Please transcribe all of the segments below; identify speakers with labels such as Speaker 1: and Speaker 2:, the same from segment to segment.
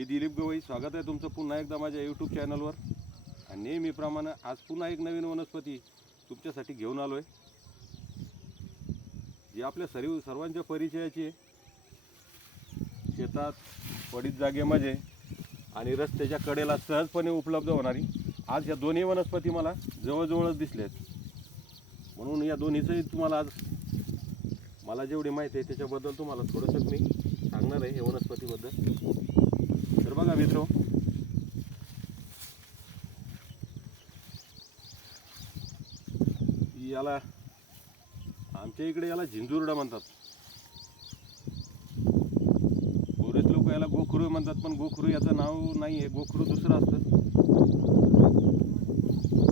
Speaker 1: मी दिलीप गवई स्वागत आहे तुमचं पुन्हा एकदा माझ्या यूट्यूब चॅनलवर आणि नेहमीप्रमाणे आज पुन्हा एक नवीन वनस्पती तुमच्यासाठी घेऊन आलो आहे जी आपल्या सर्व सर्वांच्या परिचयाची आहे. शेतात पडीत जागेमध्ये आणि रस्त्याच्या कडेला सहजपणे उपलब्ध होणारी आज या दोन्ही वनस्पती मला जवळजवळच दिसल्यात म्हणून या दोन्हीचंही तुम्हाला आज मला जेवढी माहिती आहे त्याच्याबद्दल तुम्हाला थोडंसं मी सांगणार आहे हे वनस्पतीबद्दल याला आमच्या इकडे याला झिंजुरडा म्हणतात. बरेच लोक याला गोखरू म्हणतात पण गोखरू याचं नाव नाही आहे गोखरू दुसरं असतं.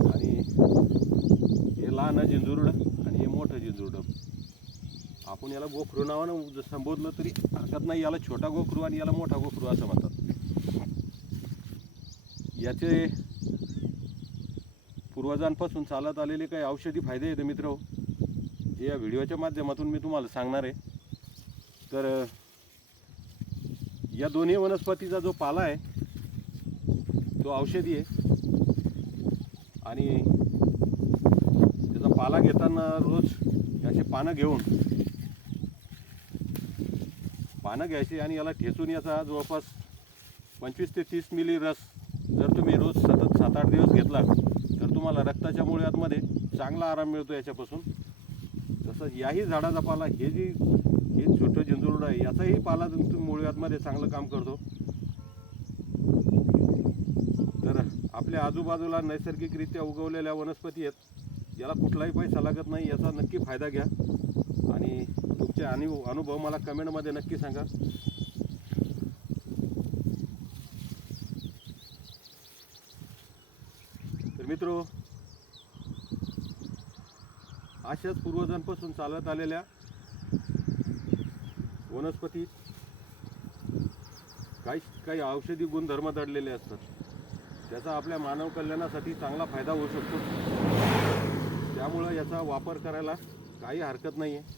Speaker 1: आणि हे लहान झिंजुरडं आणि हे मोठं झिंजुरडं आपण याला गोखरू नावानं संबोधलं तरी हरकत नाही. याला छोटा गोखरू आणि याला मोठा गोखरू असं म्हणतात. याचे पूर्वजांपासून चालत आलेले काही औषधी फायदे आहेत मित्र. या व्हिडिओच्या माध्यमातून मी तुम्हाला सांगणार आहे. तर या दोन्ही वनस्पतीचा जो पाला आहे तो औषधी आहे. आणि त्याचा पाला घेताना रोज असे पानं घेऊन पानं घ्यायची आणि याला ठेचून याचा जवळपास पंचवीस ते तीस मिली रस जर तुम्ही रोज सतत सात आठ दिवस घेतला तर तुम्हाला रक्ताच्या मुळ्यातमध्ये चांगला आराम मिळतो याच्यापासून. तसंच याही झाडाचा पाला हे जी हे छोटं झिंजुरड आहे याचाही पाला तुम्ही मुळव्यातमध्ये चांगलं काम करतो तर आपल्या आजूबाजूला नैसर्गिकरित्या उगवलेल्या वनस्पती आहेत याला कुठलाही पैसा लागत नाही याचा नक्की फायदा घ्या. आणि तुमचे अनु अनुभव मला कमेंटमध्ये नक्की सांगा. मित्रो अशाच पूर्वजांपासून चालत आलेल्या वनस्पती काही काही औषधी गुणधर्म दडलेले असतात. त्याचा आपल्या मानव कल्याणासाठी चांगला फायदा होऊ शकतो. त्यामुळं याचा वापर करायला काही हरकत नाही आहे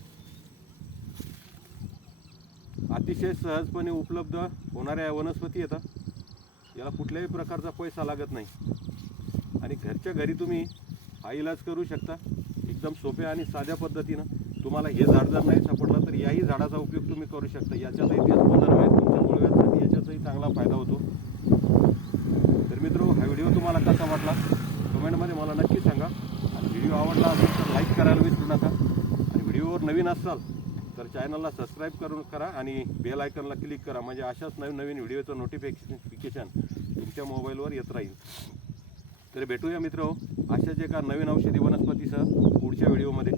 Speaker 1: अतिशय सहजपणे उपलब्ध होणाऱ्या वनस्पती येतात याला कुठल्याही प्रकारचा पैसा लागत नाही. आणि घरच्या घरी तुम्ही हा इलाज करू शकता. एकदम सोप्या आणि साध्या पद्धतीनं तुम्हाला हे झाड जर नाही सापडलं तर याही झाडाचा उपयोग तुम्ही करू शकता. याच्यातही तेच गुणधर्म आहेत. तुमच्या मुळव्यासाठी याच्याचाही चांगला फायदा होतो. तर मित्र हा व्हिडिओ तुम्हाला कसा वाटला? कमेंटमध्ये मला नक्की सांगा. आणि व्हिडिओ आवडला असेल तर लाईक करायला विसरू नका. आणि व्हिडिओवर नवीन असाल तर चॅनलला सबस्क्राईब करून करा आणि बेल आयकनला क्लिक करा. म्हणजे अशाच नवीन नवीन व्हिडिओचं नोटिफिकेशन तुमच्या मोबाईलवर येत राहील. तर भेटूया मित्र. अशाच एका नवीन औषधी वनस्पतीसह पुढच्या व्हिडिओमध्ये.